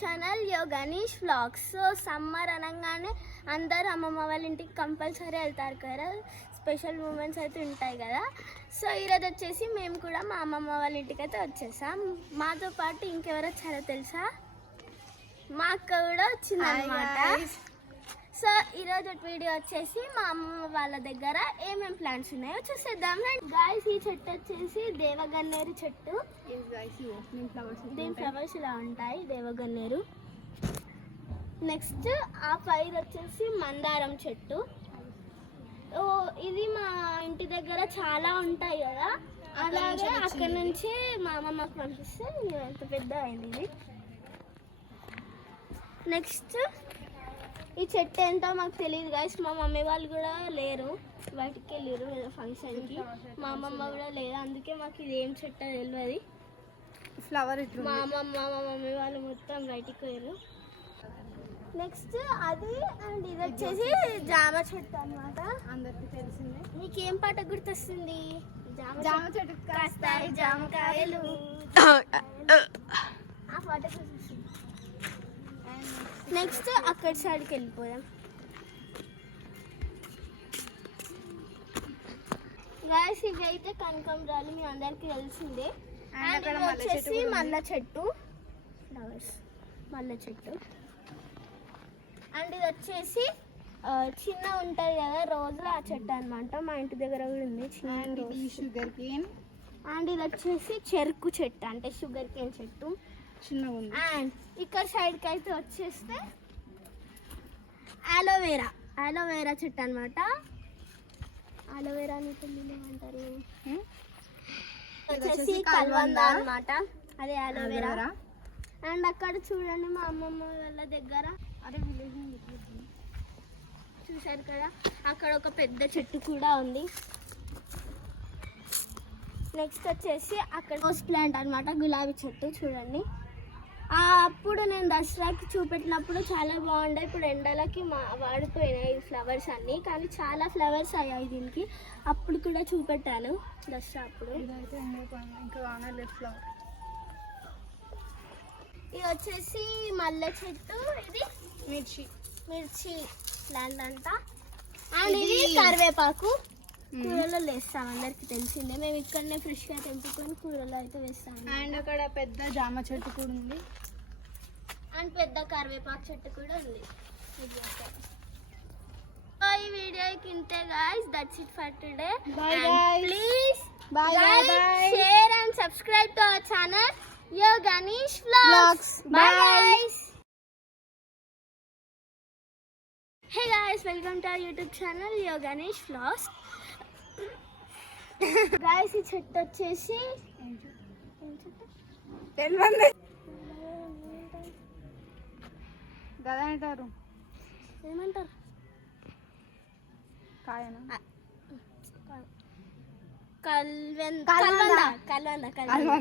Channel yo Ganesh vlogs so summer అనగానే అందరు అమ్మమ్మ వాళ్ళ ఇంటికి కంపల్సరీ వెళ్తారు కదా. స్పెషల్ మూమెంట్స్ అయితే ఉంటాయి కదా. సో ఈరోజు వచ్చేసి మేము కూడా మా అమ్మమ్మ వాళ్ళ ఇంటికి అయితే వచ్చేసాం. మాతో పాటు ఇంకెవరు వచ్చారో తెలుసా? మా అక్క కూడా వచ్చిందనమాట సో ఈరోజు వీడియో వచ్చేసి మా అమ్మ వాళ్ళ దగ్గర ఏమేమి ప్లాంట్స్ ఉన్నాయో చూసేద్దాం. గాయస్ ఈ చెట్టు వచ్చేసి దేవగన్నేరు చెట్టు. దీని ఫ్లవర్స్ ఇలా ఉంటాయి దేవగన్నేరు. నెక్స్ట్ ఆ పైరు వచ్చేసి మందారం చెట్టు. ఓ ఇది మా ఇంటి దగ్గర చాలా ఉంటాయి కదా. అలాగే అక్కడ నుంచి మా అమ్మమ్మకి పంపిస్తే ఎంత పెద్ద అయింది ఇది. నెక్స్ట్ ఈ చెట్టు ఏంటో మాకు తెలియదు గాయస్ మా మమ్మీ వాళ్ళు కూడా లేరు. బయటికి వెళ్ళారు ఏదో ఫంక్షన్కి మా అమ్మమ్మ కూడా లేదు. అందుకే మాకు ఇది ఏం చెట్టు తెలియదు ఫ్లవర్ మా అమ్మమ్మ మా మమ్మీ వాళ్ళు మొత్తం బయటికి పోయారు నెక్స్ట్ అది అండ్ ఇది వచ్చేసి జామ చెట్టు అన్నమాట. అందరికి తెలిసిందే. నీకేం పాట గుర్తొస్తుంది? జామ చెట్టు కాస్తాయి జామకాయలు. ఆ పాట గుర్తొస్తుంది. నెక్స్ట్ అక్కడి సైడ్కి వెళ్ళిపోదాం. గాయస్ ఇవి అయితే కనకంబరాలు మీ అందరికి తెలిసిందే. అండ్ వచ్చేసి. మల్ల చెట్టు. ఫ్లవర్స్ మల్లె చెట్టు. అండ్ ఇది వచ్చేసి చిన్న ఉంటుంది కదా రోజు ఆ చెట్టు అన్నమాట. మా ఇంటి దగ్గర కూడా ఉంది చిన్న షుగర్ కేన్ అండ్ ఇది వచ్చేసి చెరుకు చెట్టు అంటే షుగర్ కేన్ చెట్టు. చిన్నగా ఉంది. అండ్ ఇక్కడ సైడ్కి అయితే వచ్చేస్తే అలోవేరా అలోవేరా చెట్టు అనమాట అలోవేరా Hmm? వచ్చేసి కల్వంద అనమాట అదే అలోవేరా. అండ్ అక్కడ చూడండి మా అమ్మమ్మ వాళ్ళ దగ్గర. అరే విలేజ్ చూశారు కదా? అక్కడ ఒక పెద్ద చెట్టు కూడా ఉంది. నెక్స్ట్ వచ్చేసి అక్కడ రోజ్ ప్లాంట్ అన్నమాట గులాబీ చెట్టు. చూడండి. అప్పుడు నేను దసరాకి చూపెట్టినప్పుడు చాలా బాగుండే. ఇప్పుడు ఎండలకి మా వాడిపోయినాయి ఈ ఫ్లవర్స్ అన్నీ కానీ చాలా ఫ్లవర్స్ అయ్యాయి దీనికి. అప్పుడు కూడా చూపెట్టాను దసరా అప్పుడు. ఇది వచ్చేసి మల్లె చెట్టు ఇది మిర్చి. మిర్చి ప్లాంట్ అంట అండ్ ఇది- కరివేపాకు. కూరలో వేస్తాం అందరికి తెలిసిందే. మేము ఇక్కడనే ఫ్రెష్గా తెంపుకొని కూరలో అయితే వేస్తాము అండ్ అక్కడ పెద్ద జామ చెట్టు కూడా ఉంది. అండ్ పెద్ద కరివేపాకు చెట్టు కూడా ఉంది. ఈ వీడియోకి ఇంతే guys that's it for today. Please bye, bye. Share and subscribe to our channel yo Ganesh vlogs Vlogs. Bye Bye. Guys hey guys welcome to our YouTube channel yo Ganesh vlogs guys ఈ చెట్టు వచ్చేసి గదా అంటారు ఏమంటారు? కాయనా. కల్వంద కల్వంద. కల్వంద.